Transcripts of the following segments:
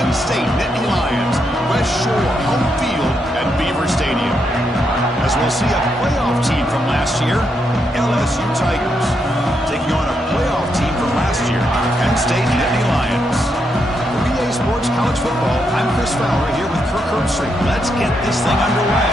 Penn State Nittany Lions, West Shore home field at Beaver Stadium. As we'll see a playoff team from last year, LSU Tigers, taking on a playoff team from last year, Penn State Nittany Lions. For Relay Sports College Football, I'm Chris Fowler here with Kirk Herbstreit. Let's get this thing underway.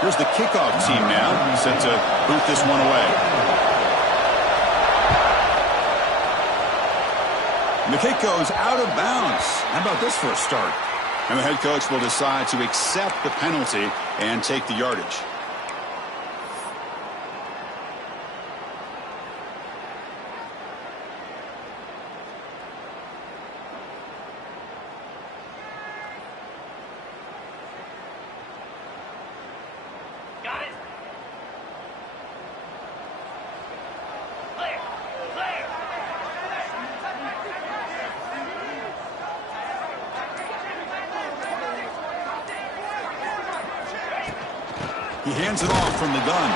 Here's the kickoff team now, set to boot this one away. And the kick goes out of bounds. How about this for a start? And the head coach will decide to accept the penalty and take the yardage. He hands it off from the gun.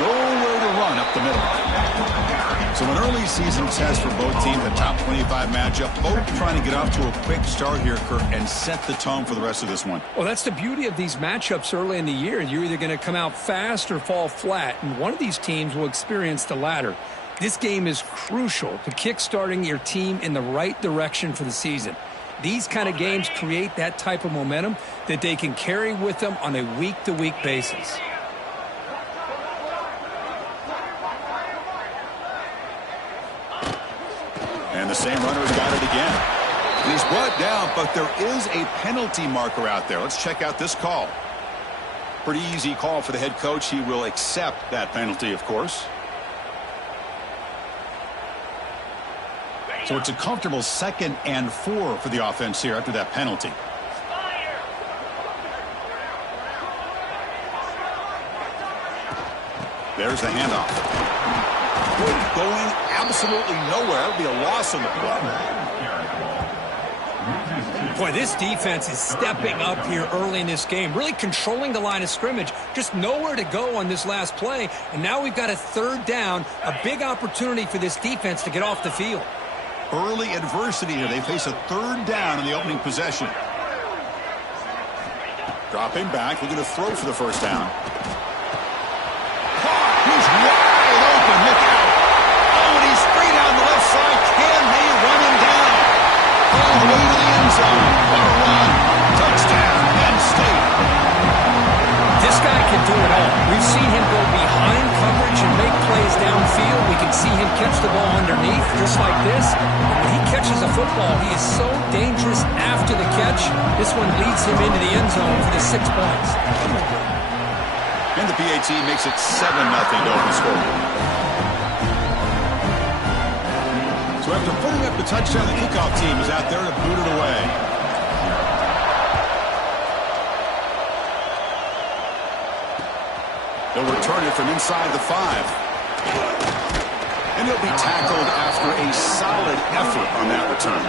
Nowhere to run up the middle. So an early season test for both teams, a top 25 matchup. Both trying to get off to a quick start here, Kirk, and set the tone for the rest of this one. Well, that's the beauty of these matchups early in the year. You're either going to come out fast or fall flat, and one of these teams will experience the latter. This game is crucial to kick-starting your team in the right direction for the season. These kind of games create that type of momentum that they can carry with them on a week-to-week basis. And the same runner's got it again. He's brought down, but there is a penalty marker out there. Let's check out this call. Pretty easy call for the head coach. He will accept that penalty, of course. So it's a comfortable 2nd and 4 for the offense here after that penalty. There's the handoff. Going absolutely nowhere. It'll be a loss on the play. Boy, this defense is stepping up here early in this game, really controlling the line of scrimmage. Just nowhere to go on this last play. And now we've got a 3rd down, a big opportunity for this defense to get off the field. Early adversity here. They face a 3rd down in the opening possession. Dropping back, looking to throw for the 1st down. He's wide open. Look out. Oh, and he's free down the left side. Can they run him down? All the way to the end zone. What a run. Touchdown, Penn State. This guy can do it all. We've seen him go behind coverage and make plays downfield. We can see him catch the ball underneath just like this. And when he catches a football, he is so dangerous after the catch. This one leads him into the end zone for the 6 points. And the PAT makes it 7-0 to open score. So after putting up the touchdown, the kickoff team is out there to boot it away. They'll return it from inside the 5. And he'll be tackled after a solid effort on that return.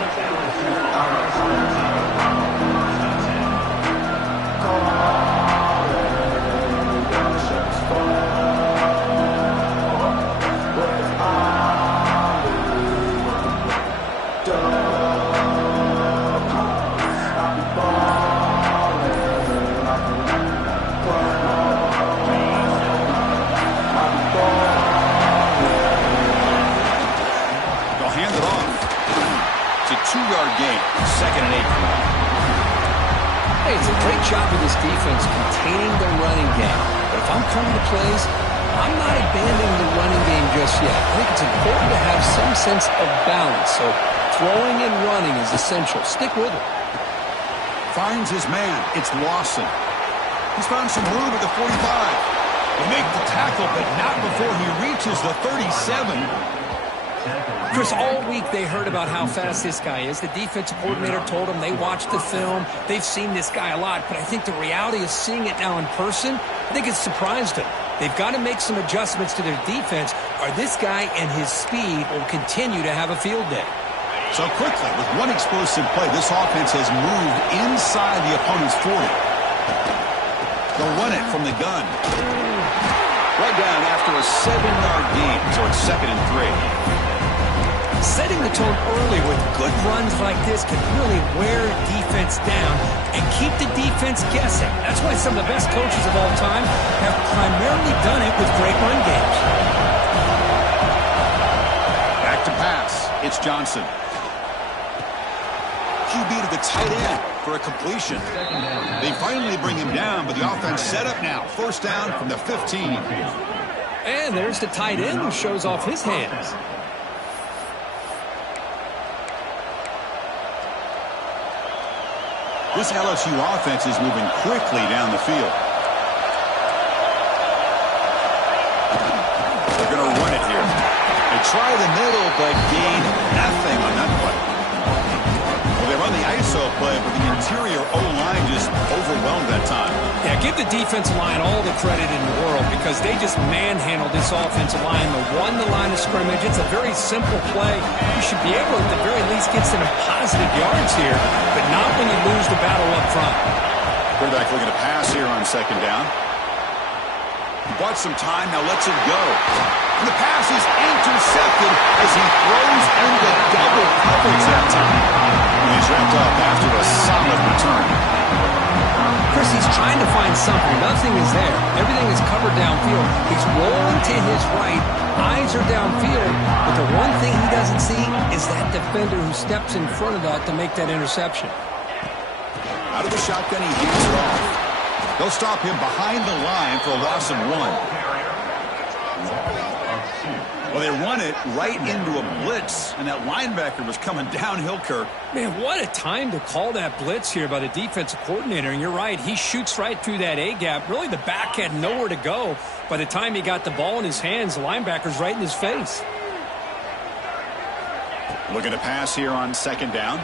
Gain, 2nd and 8. Hey, it's a great job of this defense containing the running game. But if I'm calling the plays, I'm not abandoning the running game just yet. I think it's important to have some sense of balance. So throwing and running is essential. Stick with it. Finds his man. It's Lawson. He's found some room at the 45. They make the tackle, but not before he reaches the 37. Chris, all week they heard about how fast this guy is. The defensive coordinator told them they watched the film. They've seen this guy a lot, but I think the reality is seeing it now in person, I think it's surprised them. They've got to make some adjustments to their defense, or this guy and his speed will continue to have a field day. So quickly, with one explosive play, this offense has moved inside the opponent's 40. They'll run it from the gun. Right down after a 7-yard gain, so it's 2nd and 3. Setting the tone early with good runs like this can really wear defense down and keep the defense guessing. That's why some of the best coaches of all time have primarily done it with great run games. Back to pass. It's Johnson. QB to the tight end for a completion. They finally bring him down, but the offense set up now. 1st down from the 15. And there's the tight end who shows off his hands. This LSU offense is moving quickly down the field. They're going to run it here. They try the middle, but gain nothing on that play. Well, they run the ISO play, but the interior O-line just overwhelmed that time. Yeah, give the defensive line all the credit in the world because they just manhandled this offensive line. They won the line of scrimmage. It's a very simple play. You should be able to, at the very least, get some positive yards here, but not when you lose the battle up front. Quarterback looking to pass here on 2nd down. He bought some time, now lets it go. And the pass is intercepted as he throws into double coverage that time. And he's wrapped up after a solid return. Chris, he's trying to find something. Nothing is there. Everything is covered downfield. He's rolling to his right. Eyes are downfield. But the one thing he doesn't see is that defender who steps in front of that to make that interception. Out of the shotgun, he hands it off. They'll stop him behind the line for a loss of 1. Well, they run it right into a blitz, and that linebacker was coming downhill, Kirk. Man, what a time to call that blitz here by the defensive coordinator. And you're right, he shoots right through that A-gap. Really, the back had nowhere to go. By the time he got the ball in his hands, the linebacker's right in his face. Looking to pass here on 2nd down.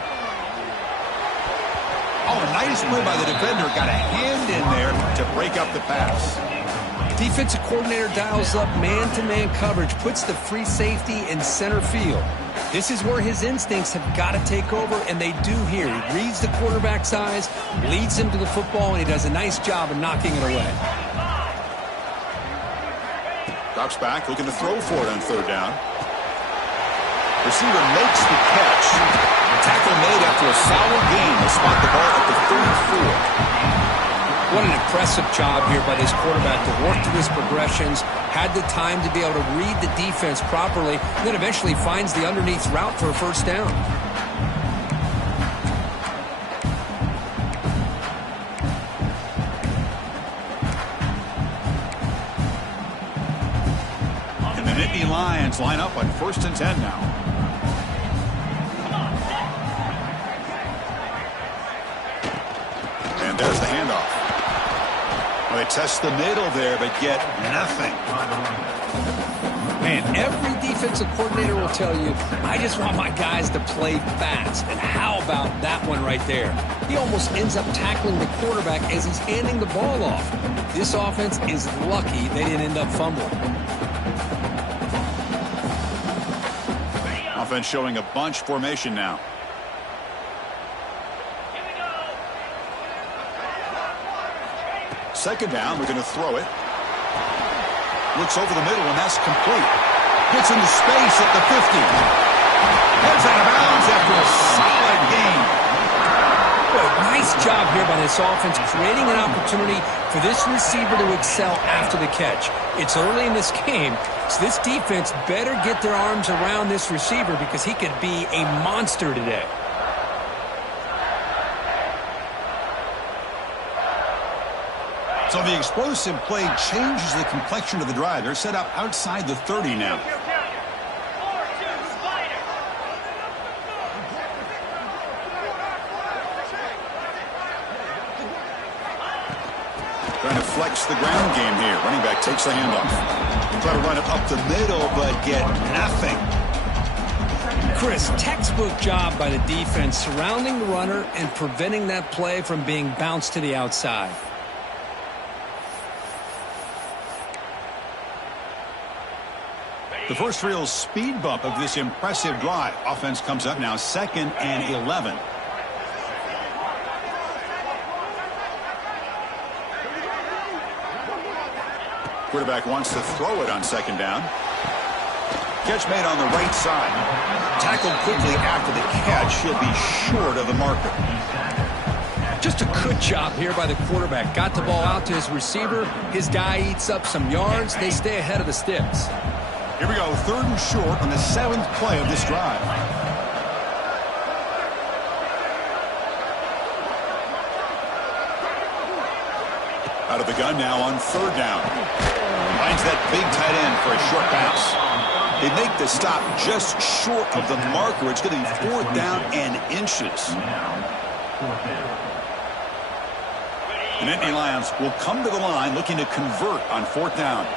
Oh, nice play by the defender. Got a hand in there to break up the pass. Defensive coordinator dials up man-to-man coverage, puts the free safety in center field. This is where his instincts have got to take over, and they do here. He reads the quarterback's eyes, leads him to the football, and he does a nice job of knocking it away. Drops back, looking to throw for it on 3rd down. Receiver makes the catch. Tackle made after a solid gain. They spot the ball at the 34. What an impressive job here by this quarterback to work through his progressions, had the time to be able to read the defense properly, and then eventually finds the underneath route for a 1st down. And the Nittany Lions line up on 1st and 10 now. And there's the handoff. Well, they test the middle there, but get nothing. Man, every defensive coordinator will tell you, I just want my guys to play fast. And how about that one right there? He almost ends up tackling the quarterback as he's handing the ball off. This offense is lucky they didn't end up fumbling. Offense showing a bunch formation now. Second down, we're going to throw it. Looks over the middle, and that's complete. Gets into space at the 50. Heads out of bounds after a solid gain. Boy, nice job here by this offense, creating an opportunity for this receiver to excel after the catch. It's early in this game, so this defense better get their arms around this receiver because he could be a monster today. So the explosive play changes the complexion of the drive. They're set up outside the 30 now. Trying to flex the ground game here. Running back takes the handoff. Try to run it up the middle, but get nothing. Chris, textbook job by the defense surrounding the runner and preventing that play from being bounced to the outside. The first real speed bump of this impressive drive. Offense comes up now 2nd and 11. Quarterback wants to throw it on 2nd down. Catch made on the right side. Tackled quickly after the catch. He'll be short of the marker. Just a good job here by the quarterback. Got the ball out to his receiver. His guy eats up some yards. They stay ahead of the sticks. Here we go, 3rd and short on the 7th play of this drive. Out of the gun now on 3rd down. Finds that big tight end for a short pass. They make the stop just short of the marker. It's going to be 4th down and inches. The Nittany Lions will come to the line looking to convert on 4th down.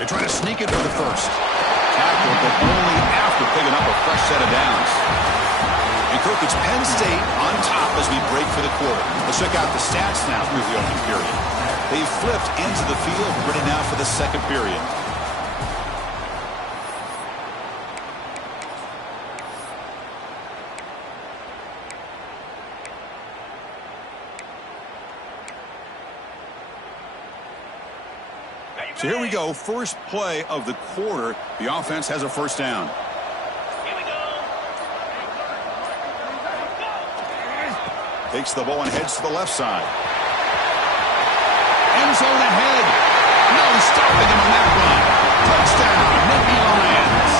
They try to sneak it for the first. Tackle, but only after picking up a fresh set of downs. And Kirk, it's Penn State on top as we break for the quarter. Let's check out the stats now through the opening period. They've flipped into the field, ready now for the 2nd period. So here we go, first play of the quarter. The offense has a 1st down. Here we go. Takes the ball and heads to the left side. End zone ahead. No stopping him on that run. Touchdown, Nittany Lions.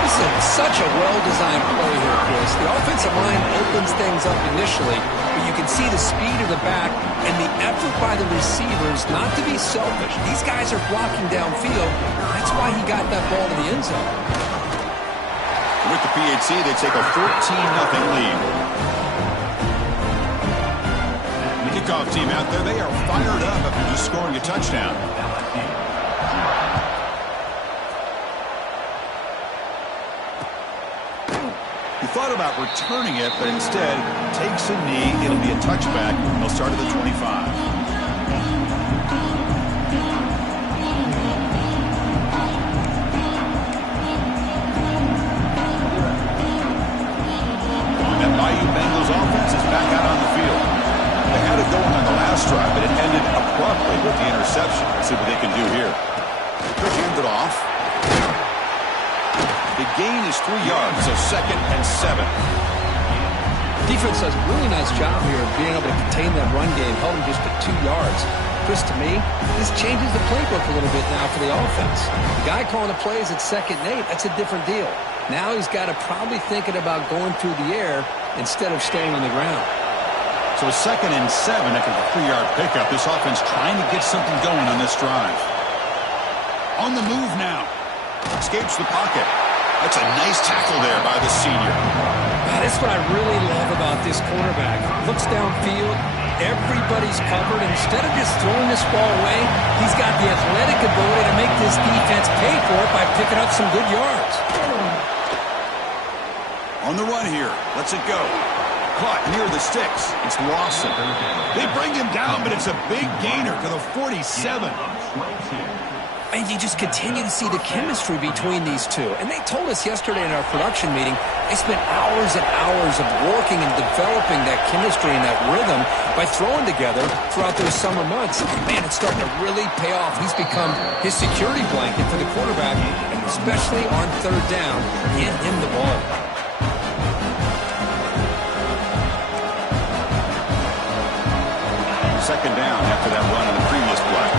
This is such a well-designed play here, Chris. The offensive line opens things up initially, but you can see the speed of the back and the effort by the receivers not to be selfish. These guys are blocking downfield. That's why he got that ball to the end zone. With the PHC, they take a 14-0 lead. The kickoff team out there, they are fired up after just scoring a touchdown. He thought about returning it, but instead takes a knee. It'll be a touchback. They'll start at the 25. That Bayou Bengals offense is back out on the field. They had it going on the last drive, but it ended abruptly with the interception. Let's see what they can do here. Quick hand it off. The gain is 3 yards, so 2nd and 7. Defense does a really nice job here of being able to contain that run game, held him just at 2 yards. Chris, to me, this changes the playbook a little bit now for the offense. The guy calling the plays at 2nd and 8, that's a different deal. Now he's got to probably thinking about going through the air instead of staying on the ground. So a 2nd and 7 after the 3-yard pickup. This offense trying to get something going on this drive. On the move now. Escapes the pocket. That's a nice tackle there by the senior. Man, that's what I really love about this quarterback. Looks downfield. Everybody's covered. Instead of just throwing this ball away, he's got the athletic ability to make this defense pay for it by picking up some good yards. On the run here. Lets it go. Caught near the sticks. It's Lawson. They bring him down, but it's a big gainer to the 47. And you just continue to see the chemistry between these two. And they told us yesterday in our production meeting, they spent hours and hours of working and developing that chemistry and that rhythm by throwing together throughout those summer months. And man, it's starting to really pay off. He's become his security blanket for the quarterback, and especially on 3rd down, get him the ball. Second down after that run on the previous play.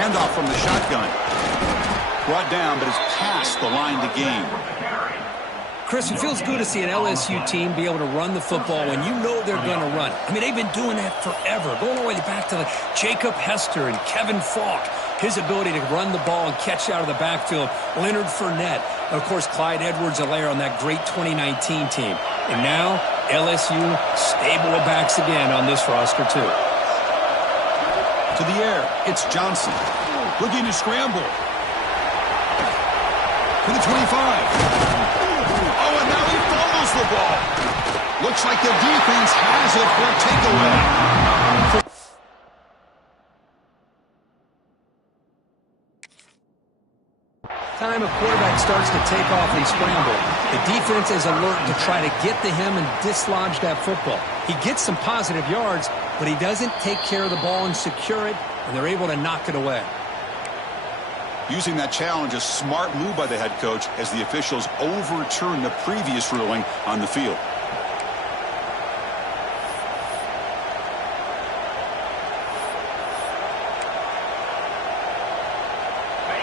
Handoff from the shotgun. Brought down, but is past the line to gain. Chris, it feels good to see an LSU team be able to run the football when you know they're going to run. I mean, they've been doing that forever, going all the way back to Jacob Hester and Kevin Falk. His ability to run the ball and catch out of the backfield. Leonard Fournette. Of course, Clyde Edwards-Helaire on that great 2019 team. And now, LSU stable of backs again on this roster, too. to the air. It's Johnson. Looking to scramble. To the 25. Oh, and now he fumbles the ball. Looks like the defense has it for a takeaway. Time a quarterback starts to take off and scramble, the defense is alert to try to get to him and dislodge that football. He gets some positive yards, but he doesn't take care of the ball and secure it, and they're able to knock it away. Using that challenge, a smart move by the head coach as the officials overturn the previous ruling on the field.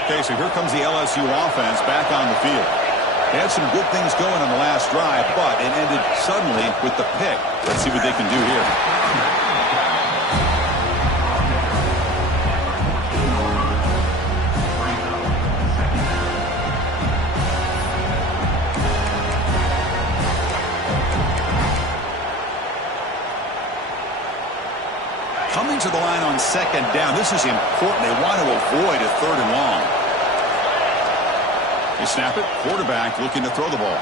Okay, so here comes the LSU offense back on the field. They had some good things going on the last drive, but it ended suddenly with the pick. Let's see what they can do here. Coming to the line on second down. This is important. They want to avoid a third and long. They snap it. Quarterback looking to throw the ball.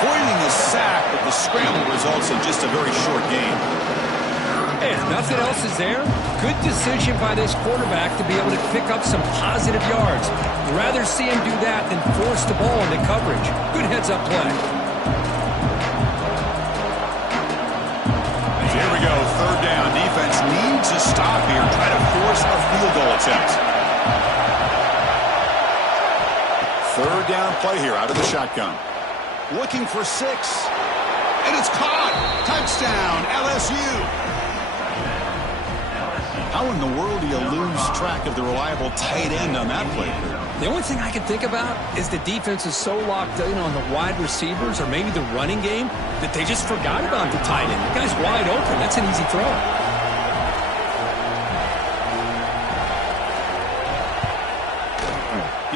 Avoiding a sack, but the scramble results in just a very short game. Hey, if nothing else is there, good decision by this quarterback to be able to pick up some positive yards. You'd rather see him do that than force the ball into coverage. Good heads-up play. Here we go, third down. Defense needs a stop here. Try to force a field goal attempt. Third down play here out of the shotgun. Looking for 6. And it's caught. Touchdown, LSU. How in the world do you lose track of the reliable tight end on that play? The only thing I can think about is the defense is so locked in on the wide receivers or maybe the running game that they just forgot about the tight end. The guy's wide open. That's an easy throw.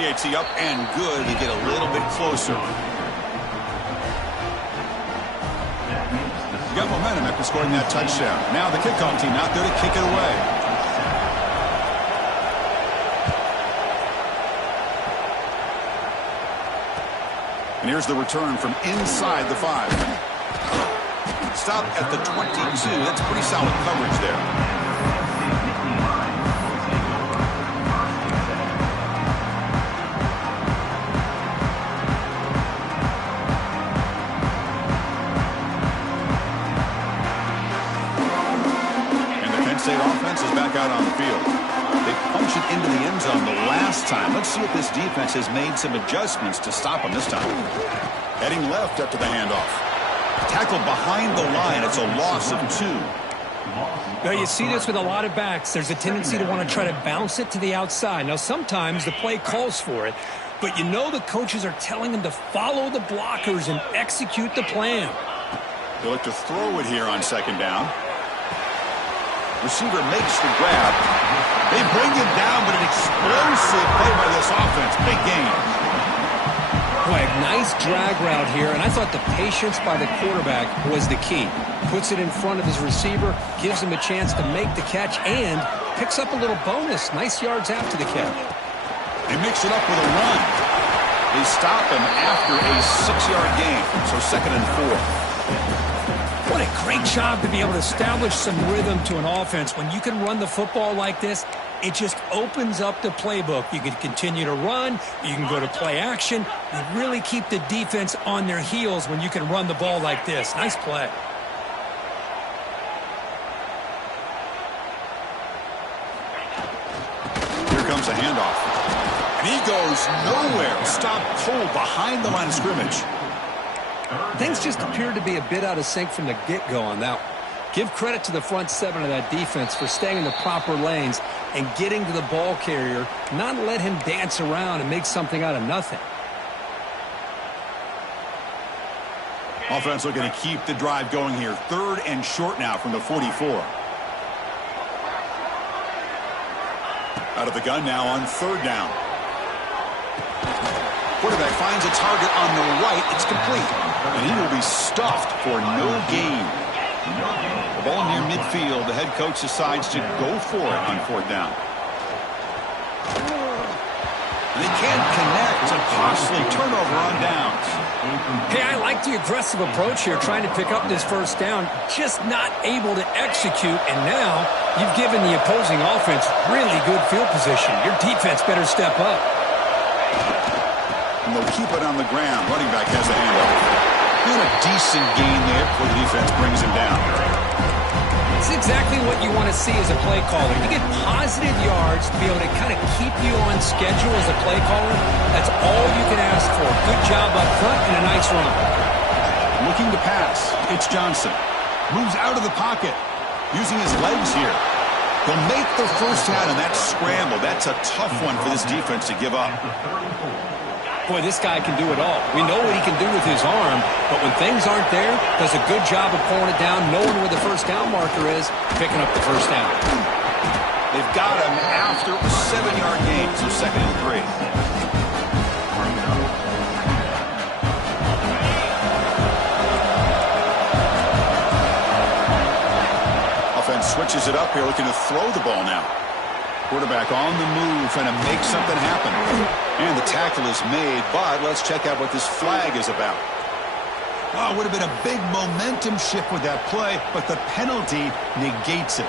PAT up and good to get a little bit closer. You got momentum after scoring that touchdown. Now the kickoff team out there to kick it away. And here's the return from inside the 5. Stop at the 22. That's pretty solid coverage there. And the Penn State offense is back out on the field. They punched it into the end zone the last time. Let's see if this defense has made some adjustments to stop them this time. Heading left after the handoff. Tackled behind the line. It's a loss of 2. Now, you see this with a lot of backs. There's a tendency to want to try to bounce it to the outside. Now, sometimes the play calls for it, but you know the coaches are telling them to follow the blockers and execute the plan. They look to throw it here on second down. Receiver makes the grab. They bring him down, but an explosive play by this offense. Big game. Boy, nice drag route here, and I thought the patience by the quarterback was the key. Puts it in front of his receiver, gives him a chance to make the catch, and picks up a little bonus. Nice yards after the catch. They mix it up with a run. They stop him after a 6-yard gain, so 2nd and 4. What a great job to be able to establish some rhythm to an offense. When you can run the football like this, it just opens up the playbook. You can continue to run. You can go to play action. You really keep the defense on their heels when you can run the ball like this. Nice play. Here comes a handoff. And he goes nowhere. Stopped cold behind the line of scrimmage. Things just appeared to be a bit out of sync from the get-go on that one. Give credit to the front 7 of that defense for staying in the proper lanes and getting to the ball carrier, not let him dance around and make something out of nothing. Offense looking to keep the drive going here. 3rd and short now from the 44. Out of the gun now on 3rd down. Quarterback finds a target on the right. It's complete. And he will be stuffed for no gain. The ball near midfield. The head coach decides to go for it on 4th down. And they can't connect. A costly turnover on downs. Hey, I like the aggressive approach here, trying to pick up this 1st down, just not able to execute, and now you've given the opposing offense really good field position. Your defense better step up. And they'll keep it on the ground. Running back has the handoff. Doing a decent gain there before the defense brings him down. It's exactly what you want to see as a play caller. You get positive yards to be able to kind of keep you on schedule as a play caller. That's all you can ask for. Good job up front and a nice run. Looking to pass. It's Johnson. Moves out of the pocket. Using his legs here. He'll make the 1st down in that scramble. That's a tough one for this defense to give up. Boy, this guy can do it all. We know what he can do with his arm, but when things aren't there, does a good job of pulling it down, knowing where the 1st down marker is, picking up the 1st down. They've got him after a 7-yard gain, so 2nd and 3. Offense switches it up here, looking to throw the ball now. Quarterback on the move, trying to make something happen. And the tackle is made, but let's check out what this flag is about. Oh, would have been a big momentum shift with that play, but the penalty negates it.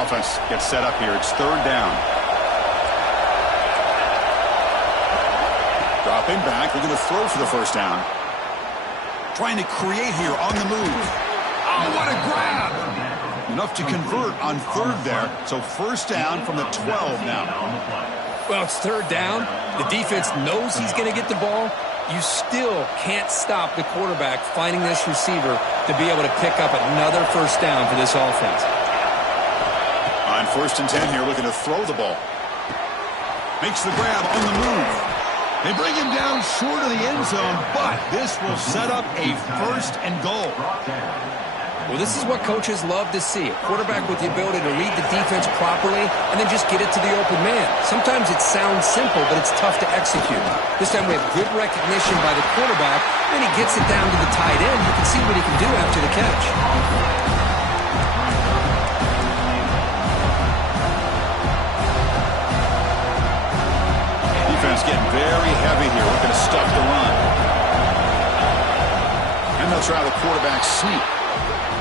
Offense gets set up here. It's 3rd down. Dropping back, looking to throw for the 1st down. Trying to create here on the move. Oh, what a grab! Enough to convert on 3rd there. So 1st down from the 12 now. Well, it's 3rd down. The defense knows he's going to get the ball. You still can't stop the quarterback finding this receiver to be able to pick up another 1st down for this offense. On 1st and 10 here, looking to throw the ball. Makes the grab on the move. They bring him down short of the end zone, but this will set up a 1st and goal. Well, this is what coaches love to see. A quarterback with the ability to read the defense properly and then just get it to the open man. Sometimes it sounds simple, but it's tough to execute. This time we have good recognition by the quarterback. Then he gets it down to the tight end. You can see what he can do after the catch. Defense getting very heavy here. We're going to stuff the run. And they'll try the quarterback sneak.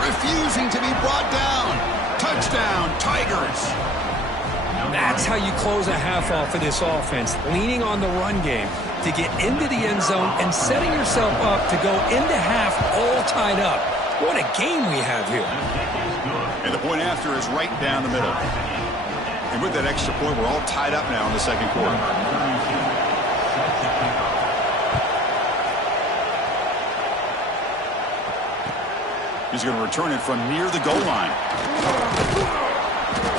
Refusing to be brought down. Touchdown, Tigers. That's how you close a half off of this offense. Leaning on the run game to get into the end zone and setting yourself up to go into half all tied up. What a game we have here. And the point after is right down the middle. And with that extra point, we're all tied up now in the 2nd quarter. He's going to return it from near the goal line.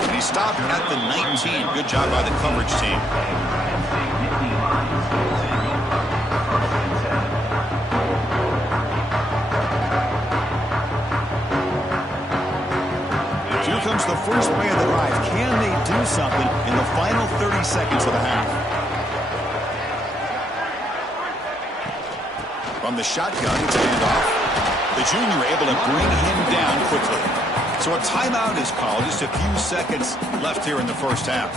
And he stopped at the 19. Good job by the coverage team. Here comes the first play of the drive. Can they do something in the final 30 seconds of the half? From the shotgun, it's handoff. The junior able to bring him down quickly. So a timeout is called. Just a few seconds left here in the 1st half.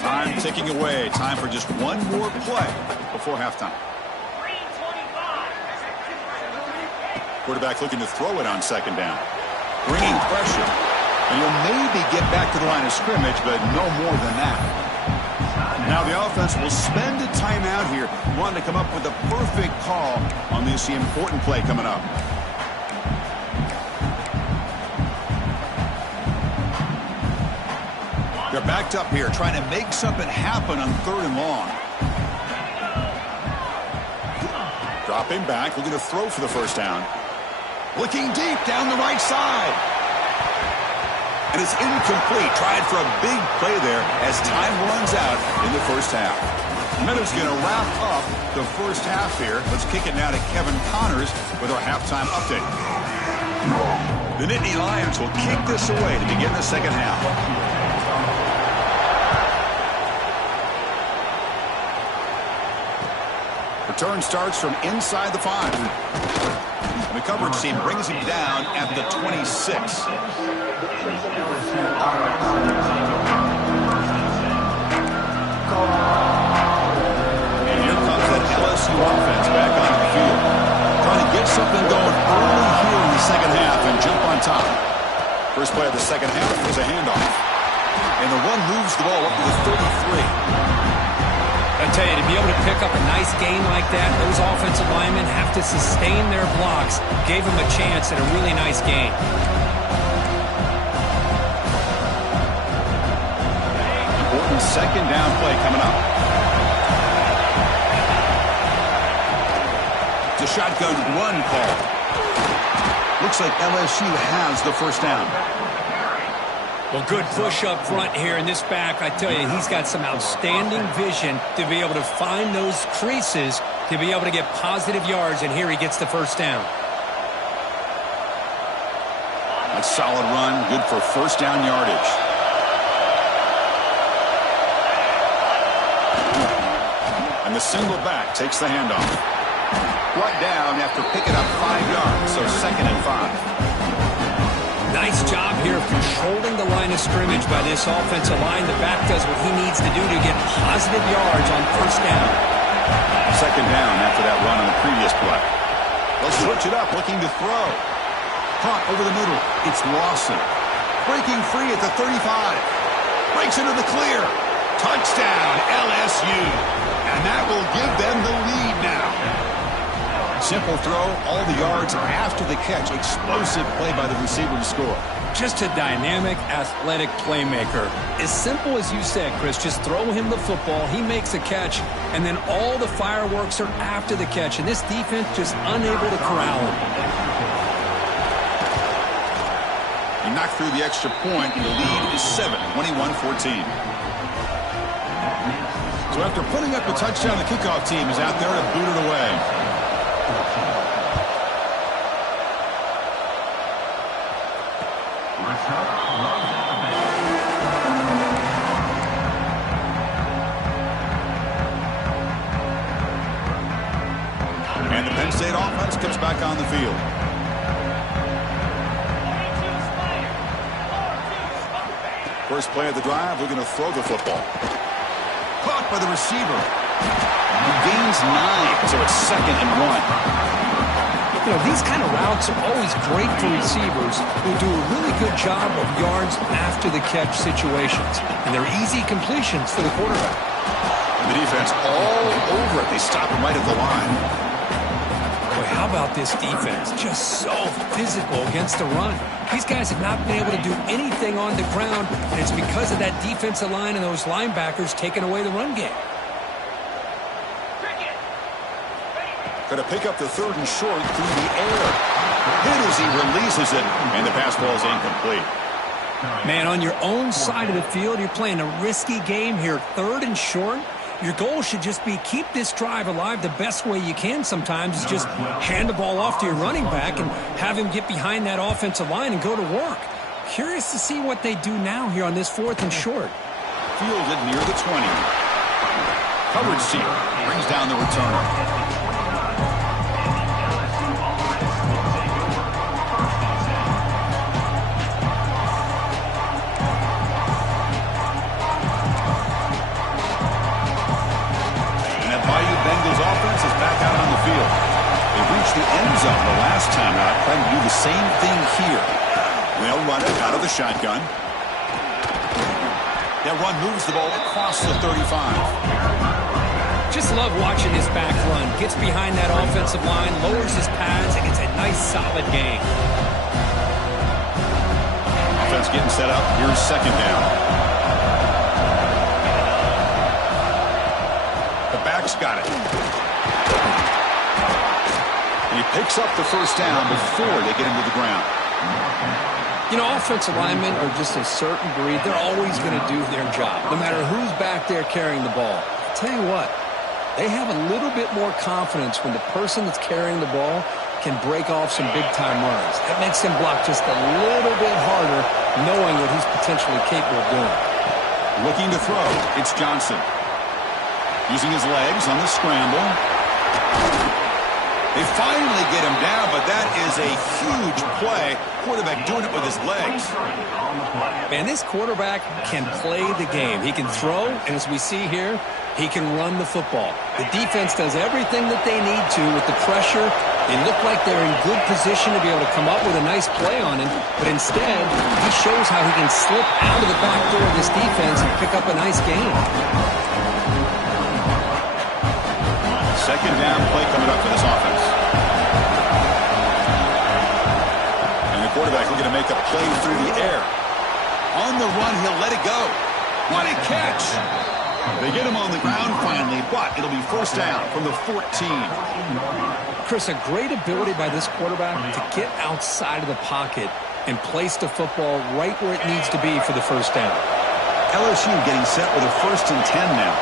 Time ticking away. Time for just one more play before halftime. Quarterback looking to throw it on 2nd down. Bringing pressure. And you'll maybe get back to the line of scrimmage, but no more than that. Now the offense will spend a timeout here, wanting to come up with a perfect call on this important play coming up. They're backed up here, trying to make something happen on 3rd and long. Dropping back, looking to throw for the 1st down. Looking deep down the right side. And it's incomplete. Tried for a big play there as time runs out in the 1st half. Meadows going to wrap up the 1st half here. Let's kick it now to Kevin Connors with our halftime update. The Nittany Lions will kick this away to begin the second half. Return starts from inside the 5. And the coverage team brings him down at the 26. And here comes that LSU offense back on the field. Trying to get something going early here in the second half and jump on top. First play of the second half was a handoff. And the run moves the ball up to the 33. I tell you, to be able to pick up a nice gain like that, those offensive linemen have to sustain their blocks. Gave them a chance at a really nice gain. Important second down play coming up. It's a shotgun run call. Looks like LSU has the first down. Well, good push up front here in this back. I tell you, he's got some outstanding vision to be able to find those creases to be able to get positive yards, and here he gets the first down. A solid run, good for first down yardage. And the single back takes the handoff. Brought down after picking up 5 yards, so 2nd and 5. Nice job here of controlling the line of scrimmage by this offensive line. The back does what he needs to do to get positive yards on first down. Second down after that run on the previous play. They'll switch it up, looking to throw. Caught over the middle. It's Lawson. Breaking free at the 35. Breaks into the clear. Touchdown, LSU. And that will give them the lead now. Simple throw, all the yards after the catch. Explosive play by the receiver to score. Just a dynamic, athletic playmaker. As simple as you said, Chris, just throw him the football, he makes a catch, and then all the fireworks are after the catch. And this defense just unable to corral him. He knocked through the extra point, and the lead is 7, 21-14. So after putting up a touchdown, the kickoff team is out there to boot it away. And the Penn State offense comes back on the field. First play of the drive, we're going to throw the football. Caught by the receiver. He gains 9, so it's 2nd and 1. You know, these kind of routes are always great for receivers who do a really good job of yards after the catch situations. And they're easy completions for the quarterback. The defense all over it. They stop him right at the line. Boy, how about this defense? Just so physical against the run. These guys have not been able to do anything on the ground, and it's because of that defensive line and those linebackers taking away the run game. Going to pick up the 3rd and short through the air. Hit as he releases it, and the pass ball is incomplete. Man, on your own side of the field, you're playing a risky game here. 3rd and short. Your goal should just be keep this drive alive the best way you can sometimes is just hand the ball off to your running back and have him get behind that offensive line and go to work. Curious to see what they do now here on this 4th and short. Fielded near the 20. Coverage team brings down the returner. The end zone the last time out, trying to do the same thing here. They'll run it out of the shotgun. That run moves the ball across the 35. Just love watching this back run. Gets behind that offensive line, lowers his pads, and gets a nice solid gain. Offense getting set up. Here's 2nd down. The back's got it. And he picks up the first down before they get him to the ground. You know, offensive linemen are just a certain breed. They're always going to do their job, no matter who's back there carrying the ball. I'll tell you what, they have a little bit more confidence when the person that's carrying the ball can break off some big-time runs. That makes him block just a little bit harder, knowing what he's potentially capable of doing. Looking to throw, it's Johnson. Using his legs on the scramble. They finally get him down, but that is a huge play. Quarterback doing it with his legs. Man, this quarterback can play the game. He can throw, and as we see here, he can run the football. The defense does everything that they need to with the pressure. They look like they're in good position to be able to come up with a nice play on him, but instead, he shows how he can slip out of the back door of this defense and pick up a nice gain. Second down play coming up for this offense. And the quarterback looking to make a play through the air. On the run, he'll let it go. What a catch! They get him on the ground finally, but it'll be first down from the 14. Chris, a great ability by this quarterback to get outside of the pocket and place the football right where it needs to be for the first down. LSU getting set with a 1st and 10 now.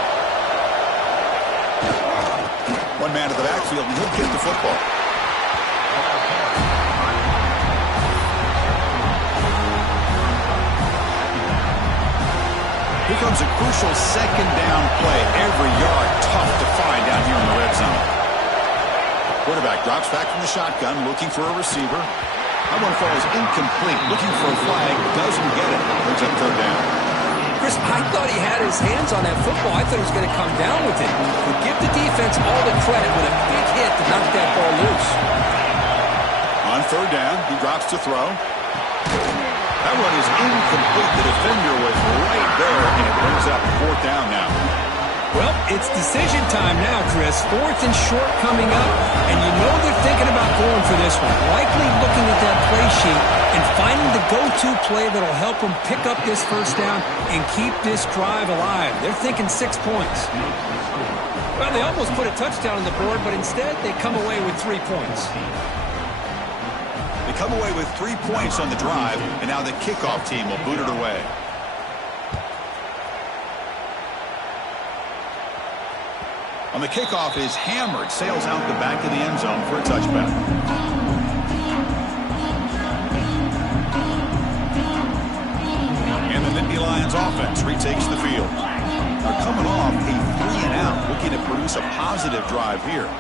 One man at the backfield, and he'll get the football. Here comes a crucial second down play. Every yard tough to find down here in the red zone. Quarterback drops back from the shotgun, looking for a receiver. That one falls incomplete, looking for a flag, doesn't get it. Brings up third down. Chris, I thought he had his hands on that football. I thought he was going to come down with it. But give the defense all the credit with a big hit to knock that ball loose. On third down, he drops to throw. That one is incomplete. The defender was right there, and it brings up fourth down now. Well, it's decision time now, Chris. 4th and short coming up, and you know they're thinking about going for this one. Likely looking at that play sheet and finding the go-to play that'll help them pick up this first down and keep this drive alive. They're thinking 6 points. Well, they almost put a touchdown on the board, but instead they come away with 3 points. They come away with 3 points on the drive, and now the kickoff team will boot it away. On the kickoff is hammered, sails out the back of the end zone for a touchback. And the Nittany Lions offense retakes the field. They're coming off a 3-and-out, looking to produce a positive drive here.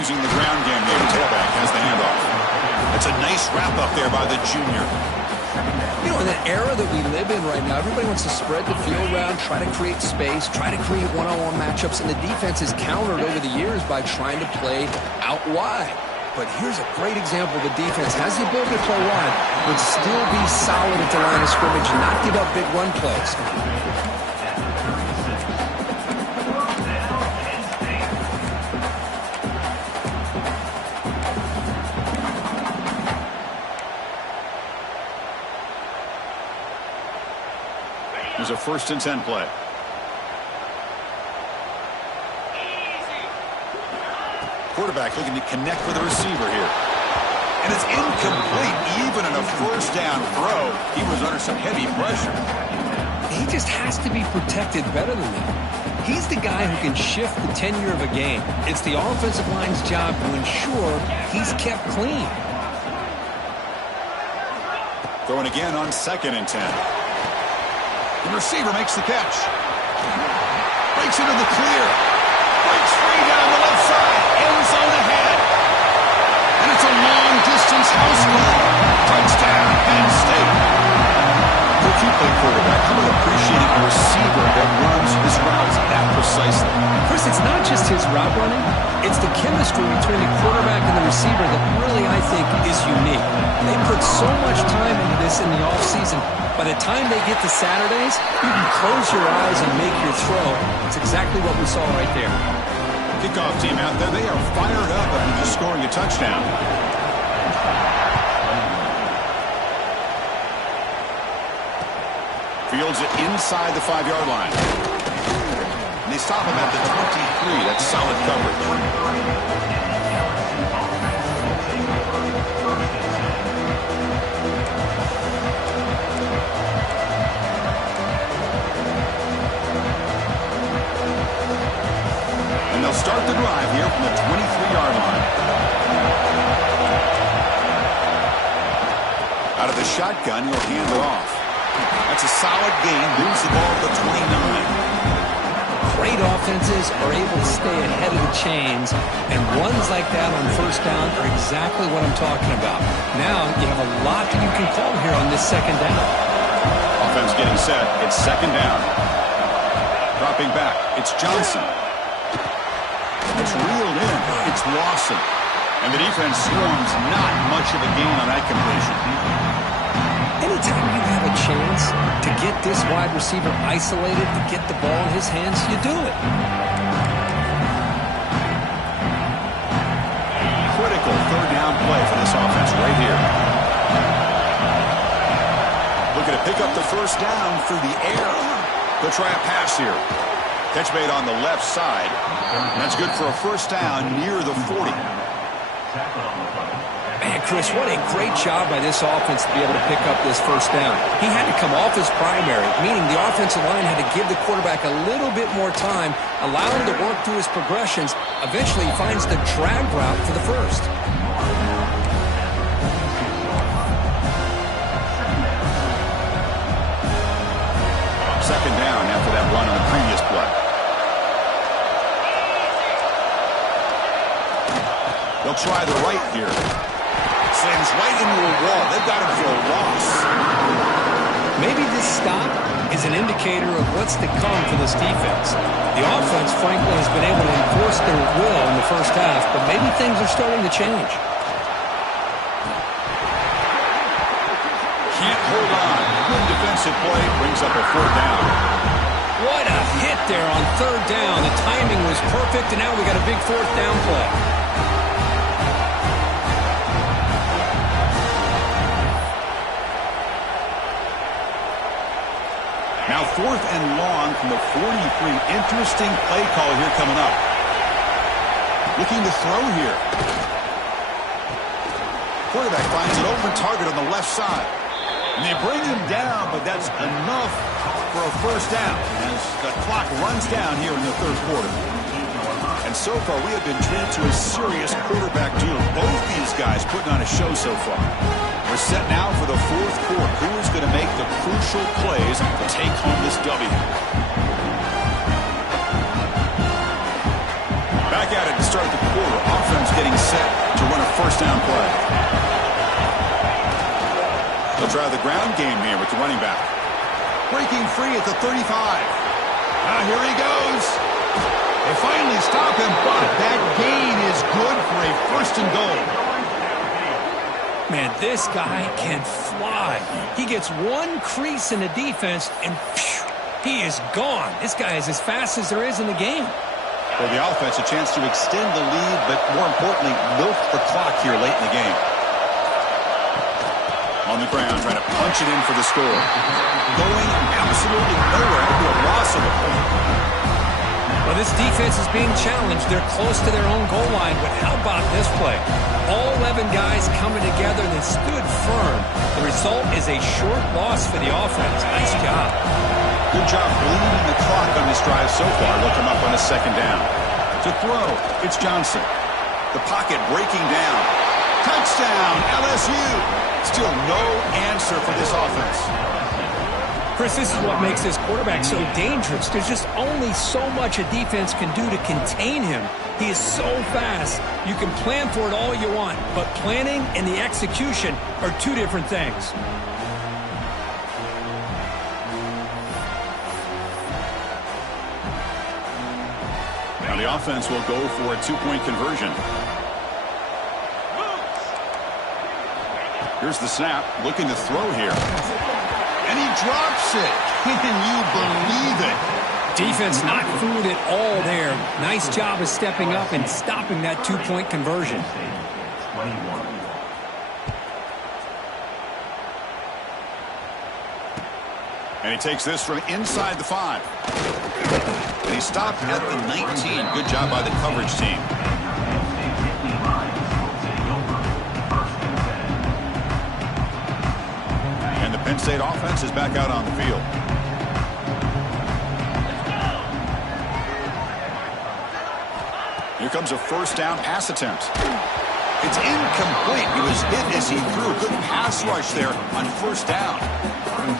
Using the ground game there, the tailback has the handoff. That's a nice wrap up there by the junior. You know, in the era that we live in right now, everybody wants to spread the field around, try to create space, try to create one-on-one matchups, and the defense has countered over the years by trying to play out wide. But here's a great example. The defense has the ability to play wide, but still be solid at the line of scrimmage and not give up big run plays. There's a 1st and 10 play. Quarterback looking to connect with the receiver here. And it's incomplete. Even in a first down throw, he was under some heavy pressure. He just has to be protected better than that. He's the guy who can shift the tenure of a game. It's the offensive line's job to ensure he's kept clean. Throwing again on 2nd and 10. The receiver makes the catch. Breaks into the clear. Breaks free down the left side. End zone ahead. And it's a long-distance house call. Touchdown, Penn State. If you play quarterback, how about appreciating a receiver that runs his routes that precisely? Chris, it's not just his route running. It's the chemistry between the quarterback and the receiver that really, I think, is unique. They put so much time into this in the offseason. By the time they get to Saturdays, you can close your eyes and make your throw. It's exactly what we saw right there. Kickoff team out there, they are fired up after just scoring a touchdown. Fields it inside the 5-yard line. And they stop him at the 23. That's solid coverage. And they'll start start the drive here from the 23-yard line. Out of the shotgun, he'll hand it off. That's a solid gain. Moves the ball to the 29. Great offenses are able to stay ahead of the chains, and runs like that on first down are exactly what I'm talking about. Now you have a lot that you can call here on this second down. Offense getting set. It's second down. Dropping back. It's Johnson. It's reeled in. It's Lawson. And the defense swarms. Not much of a gain on that completion. Anytime you have a chance to get this wide receiver isolated, to get the ball in his hands, you do it. Critical third down play for this offense right here. Looking to pick up the first down through the air. They'll try a pass here. Catch made on the left side. That's good for a first down near the 40. Man, Chris, what a great job by this offense to be able to pick up this first down. He had to come off his primary, meaning the offensive line had to give the quarterback a little bit more time, allow him to work through his progressions. Eventually, he finds the drag route for the first. Second down after that run on the previous play. They'll try the right here. Slams right into a wall. They've got him for a loss. Maybe this stop is an indicator of what's to come for this defense. The offense, frankly, has been able to enforce their will in the first half, but maybe things are starting to change. Can't hold on. Good defensive play. Brings up a fourth down. What a hit there on third down. The timing was perfect, and now we got a big fourth down play. Now fourth and long from the 43. Interesting play call here coming up. Looking to throw here. Quarterback finds an open target on the left side. And they bring him down, but that's enough for a first down as the clock runs down here in the third quarter. And so far, we have been treated to a serious quarterback duel. Both these guys putting on a show so far. We're set now for the fourth quarter. Who is going to make the crucial plays to take home this W? Back at it to start the quarter. Offense getting set to run a first down play. They'll try the ground game here with the running back. Breaking free at the 35. Now here he goes. They finally stop him, but that gain is good for a first and goal. Man, this guy can fly. He gets one crease in the defense, and phew, he is gone. This guy is as fast as there is in the game. For the offense, a chance to extend the lead, but more importantly, milk the clock here late in the game. On the ground, trying to punch it in for the score. Going absolutely nowhere after a loss of a point. Well, this defense is being challenged. They're close to their own goal line, but how about this play? All 11 guys coming together. They stood firm. The result is a short loss for the offense. Nice job. Good job bleeding the clock on this drive so far. Look him up on a second down. To throw, it's Johnson. The pocket breaking down. Touchdown, LSU. Still no answer for this offense. Chris, this is what makes this quarterback so dangerous. There's just only so much a defense can do to contain him. He is so fast. You can plan for it all you want, but planning and the execution are two different things. Now the offense will go for a two-point conversion. Here's the snap, looking to throw here. And he drops it. Can you believe it? Defense not fooled at all there. Nice job of stepping up and stopping that two-point conversion. And he takes this from inside the 5. And he stopped at the 19. Good job by the coverage team. And the Penn State offense is back out on the field. Here comes a first down pass attempt. It's incomplete. He was hit as he threw. Good pass rush there on first down.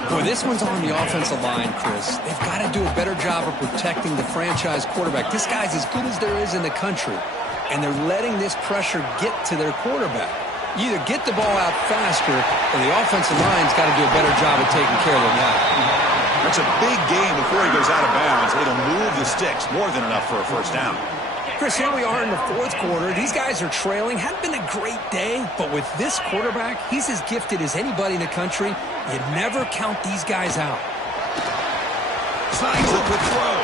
Boy, this one's on the offensive line, Chris. They've got to do a better job of protecting the franchise quarterback. This guy's as good as there is in the country, and they're letting this pressure get to their quarterback. You either get the ball out faster, or the offensive line's got to do a better job of taking care of the guy. That's a big gain before he goes out of bounds. It'll move the sticks. More than enough for a first down. Chris, here we are in the fourth quarter. These guys are trailing. Hadn't been a great day, but with this quarterback, he's as gifted as anybody in the country. You never count these guys out. Signs a quick throw.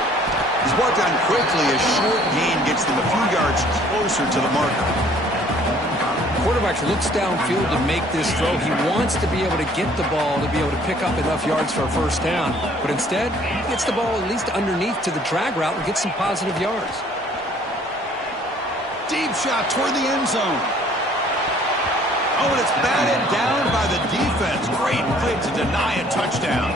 He's brought down quickly. A short gain gets them a few yards closer to the marker. Quarterback looks downfield to make this throw. He wants to be able to get the ball to be able to pick up enough yards for a first down, but instead, he gets the ball at least underneath to the drag route and gets some positive yards. Deep shot toward the end zone. Oh, and it's batted down by the defense. Great play to deny a touchdown.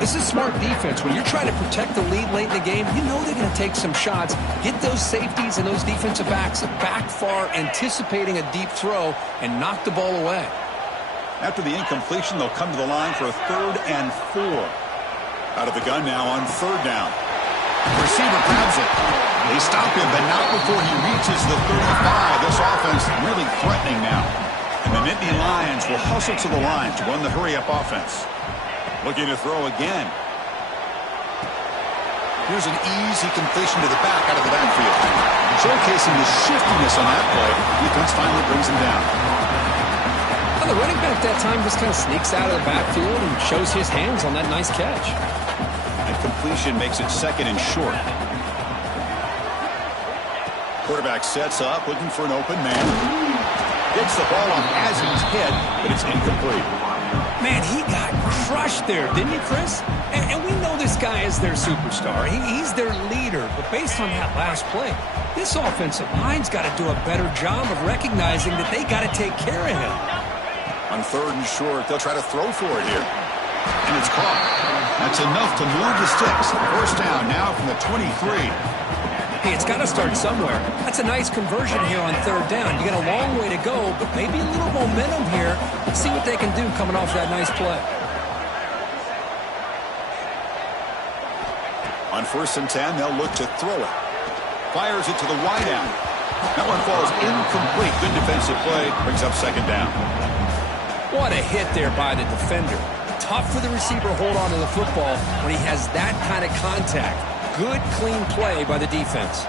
This is smart defense. When you're trying to protect the lead late in the game, you know they're going to take some shots. Get those safeties and those defensive backs back far, anticipating a deep throw, and knock the ball away. After the incompletion, they'll come to the line for a 3rd and 4. Out of the gun now on 3rd down. The receiver grabs it. They stop him, but not before he reaches the 35. This offense really threatening now. And the Nittany Lions will hustle to the line to run the hurry-up offense. Looking to throw again. Here's an easy completion to the back out of the backfield. Showcasing the shiftiness on that play. Defense finally brings him down. Well, the running back that time just kind of sneaks out of the backfield and shows his hands on that nice catch. And completion makes it 2nd and short. Quarterback sets up, looking for an open man. Gets the ball on as he's hit, but it's incomplete. Man, he got crushed there, didn't he, Chris? And we know this guy is their superstar. He's their leader. But based on that last play, this offensive line's got to do a better job of recognizing that they got to take care of him. On 3rd and short, they'll try to throw for it here. And it's caught. That's enough to move the sticks. First down now from the 23. Hey, it's got to start somewhere. That's a nice conversion here on 3rd down. You got a long way to go, but maybe a little momentum here. Let's see what they can do coming off that nice play. On 1st and 10, they'll look to throw it. Fires it to the wideout. That one falls incomplete. Good defensive play. Brings up 2nd down. What a hit there by the defender. Tough for the receiver to hold on to the football when he has that kind of contact. Good, clean play by the defense.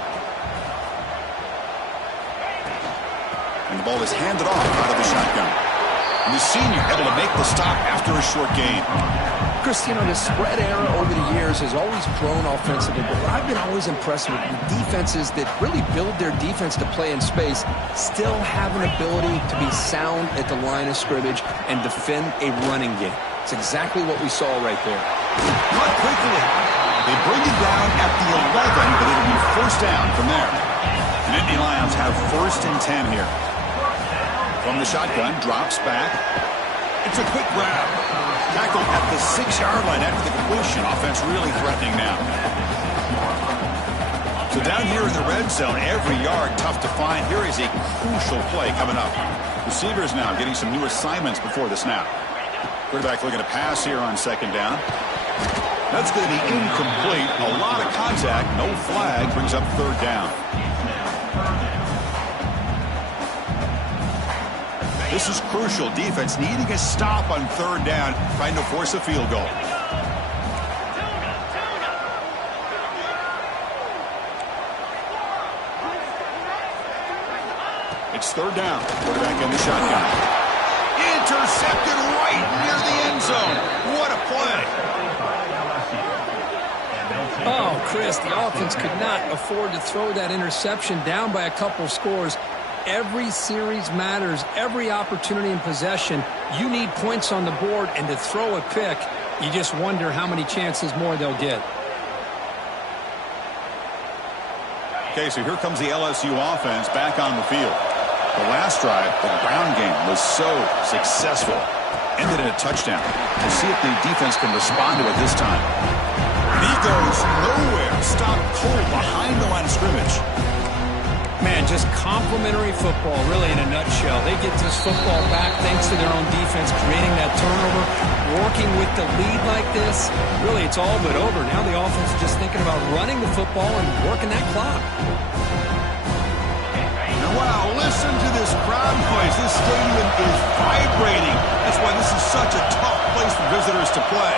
And the ball is handed off out of the shotgun. And the senior able to make the stop after a short gain. Chris, you know, the spread era over the years has always grown offensively, but I've been always impressed with defenses that really build their defense to play in space, still have an ability to be sound at the line of scrimmage and defend a running game. It's exactly what we saw right there. Not quickly. They bring it down at the 11, but it'll be first down from there. The Nittany Lions have 1st and 10 here. From the shotgun, drops back. It's a quick grab. Tackled at the 6-yard line after the completion. Offense really threatening now. So down here in the red zone, every yard tough to find. Here is a crucial play coming up. Receivers now getting some new assignments before the snap. Quarterback looking to pass here on 2nd down. That's going to be incomplete. A lot of contact. No flag. Brings up 3rd down. This is crucial. Defense needing a stop on 3rd down, trying to force a field goal. It's 3rd down. Quarterback in the shotgun. Intercepted right near the end zone. What a play. Oh, Chris, the offense could not afford to throw that interception down by a couple scores. Every series matters. Every opportunity in possession. You need points on the board, and to throw a pick, you just wonder how many chances more they'll get. Okay, so here comes the LSU offense back on the field. The last drive, the ground game, was so successful. Ended in a touchdown. We'll see if the defense can respond to it this time. He goes nowhere. Stopped cold behind the line of scrimmage. Man, just complimentary football, really, in a nutshell. They get this football back thanks to their own defense, creating that turnover, working with the lead like this. Really, it's all but over. Now the offense is just thinking about running the football and working that clock. Wow, listen to this crowd noise. This stadium is vibrating. That's why this is such a tough place for visitors to play.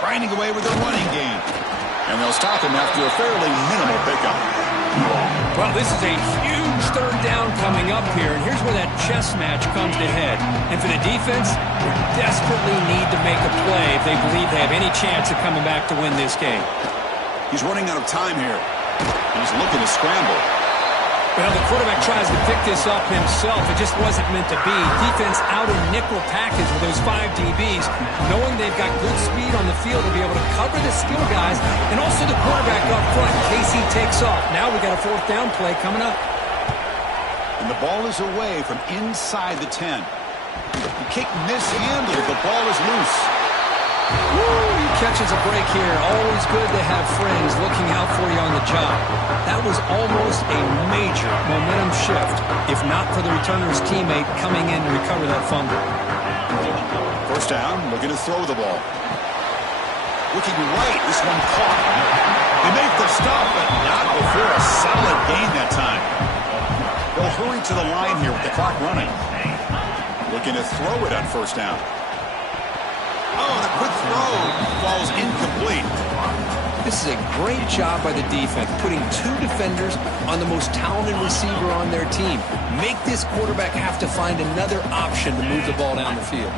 Grinding away with a running game. And they'll stop him after a fairly minimal pickup. Well, this is a huge third down coming up here, and here's where that chess match comes to head. And for the defense, they desperately need to make a play if they believe they have any chance of coming back to win this game. He's running out of time here. He's looking to scramble. Well, the quarterback tries to pick this up himself. It just wasn't meant to be. Defense out in nickel package with those 5 DBs, knowing they've got good speed on the field to be able to cover the skill guys, and also the quarterback up front in case he takes off. Now we got a 4th down play coming up. And the ball is away from inside the 10. The kick mishandled. The ball is loose. Woo, he catches a break here. Always good to have friends looking out for you on the job. That was almost a major momentum shift, if not for the returner's teammate coming in to recover that fumble. First down, looking to throw the ball. Looking right, this one caught. They make the stop, but not before a solid gain that time. They'll hurry to the line here with the clock running. Looking to throw it on first down. Oh, the quick throw falls incomplete. This is a great job by the defense, putting 2 defenders on the most talented receiver on their team. Make this quarterback have to find another option to move the ball down the field.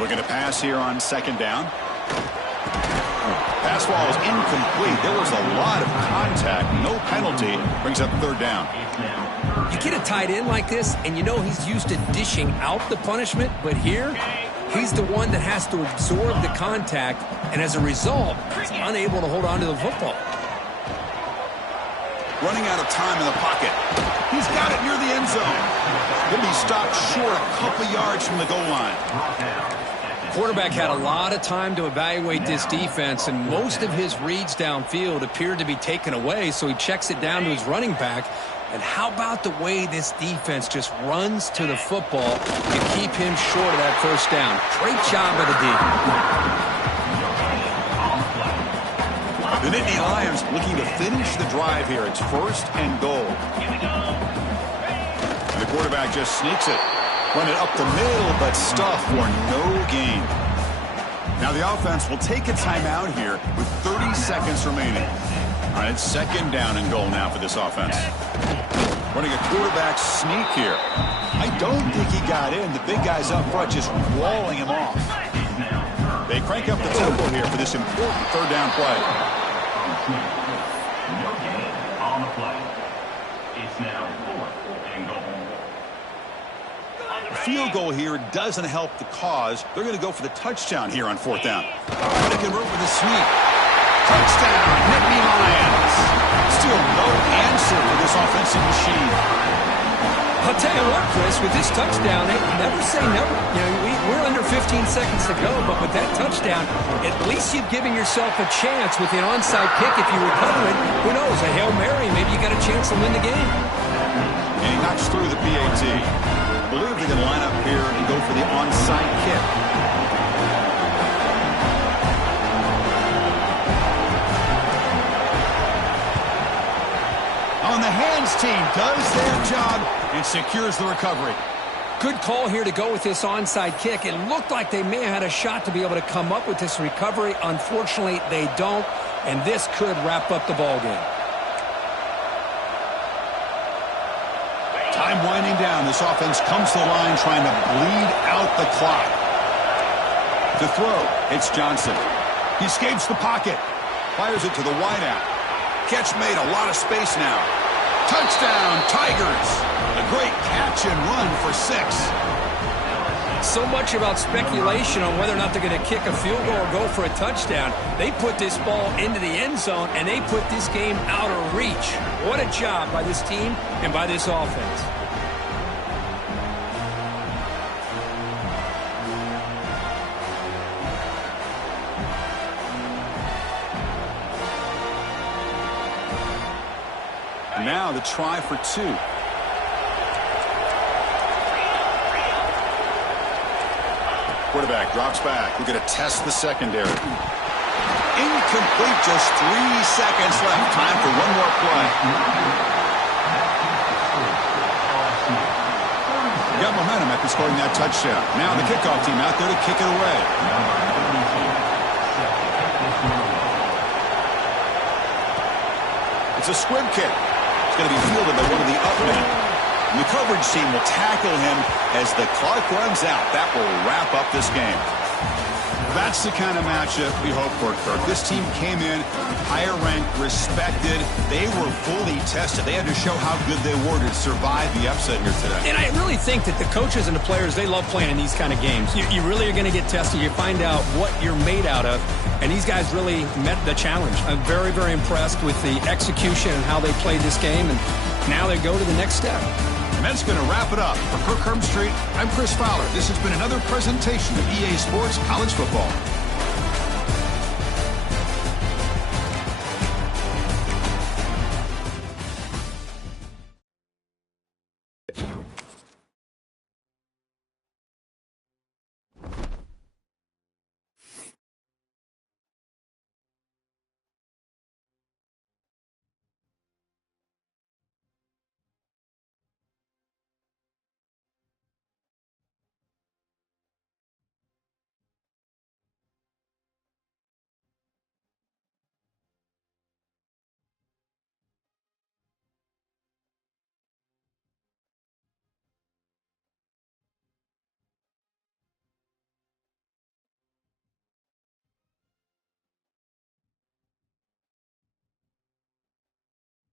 Looking to pass here on second down. Pass ball is incomplete. There was a lot of contact. No penalty. Brings up third down. You get a tight end like this, and you know he's used to dishing out the punishment, but here, he's the one that has to absorb the contact, and as a result, he's unable to hold on to the football. Running out of time in the pocket. He's got it near the end zone. He'll be stopped short a couple yards from the goal line. Quarterback had a lot of time to evaluate this defense, and most of his reads downfield appeared to be taken away, so he checks it down to his running back. And how about the way this defense just runs to the football to keep him short of that first down? Great job by the D. The Nittany Lions looking to finish the drive here. It's first and goal. And the quarterback just sneaks it. Run it up the middle, but stuff for no gain. Now the offense will take a timeout here with 30 seconds remaining. All right, it's second down and goal now for this offense. Running a quarterback sneak here. I don't think he got in. The big guys up front just walling him off. They crank up the tempo here for this important third down play. On the play. It's now 4th and goal. Field goal here doesn't help the cause. They're going to go for the touchdown here on 4th down. They can root with a sneak. Touchdown, Nittany Lions. Still no answer for this offensive machine. I'll tell you what, Chris, with this touchdown, never say never. You know, we're under 15 seconds to go, but with that touchdown, at least you've given yourself a chance with an onside kick. If you recover it, who knows, a Hail Mary, maybe you got a chance to win the game. And he knocks through the PAT. I believe they're going to line up here and go for the onside kick. On the hands team does their job and secures the recovery. Good call here to go with this onside kick. It looked like they may have had a shot to be able to come up with this recovery. Unfortunately, they don't, and this could wrap up the ball game. Time winding down. This offense comes to the line trying to bleed out the clock. To throw, it's Johnson. He escapes the pocket. Fires it to the wideout. Catch made, a lot of space now. Touchdown, Tigers. A great catch and run for 6. So much about speculation on whether or not they're going to kick a field goal or go for a touchdown. They put this ball into the end zone, and they put this game out of reach. What a job by this team and by this offense. Now the try for 2. Quarterback drops back. We're going to test the secondary. Incomplete. Just 3 seconds left. Time for one more play. Got momentum after scoring that touchdown. Now the kickoff team out there to kick it away. It's a squib kick. It's going to be fielded by one of the up men. And the coverage team will tackle him as the clock runs out. That will wrap up this game. That's the kind of matchup we hope for, Kirk. This team came in higher ranked, respected. They were fully tested. They had to show how good they were to survive the upset here today. And I really think that the coaches and the players, they love playing in these kind of games. You really are going to get tested. You find out what you're made out of. And these guys really met the challenge. I'm very, very impressed with the execution and how they played this game. And now they go to the next step. And that's going to wrap it up. For Kirk Herbstreit, I'm Chris Fowler. This has been another presentation of EA Sports College Football.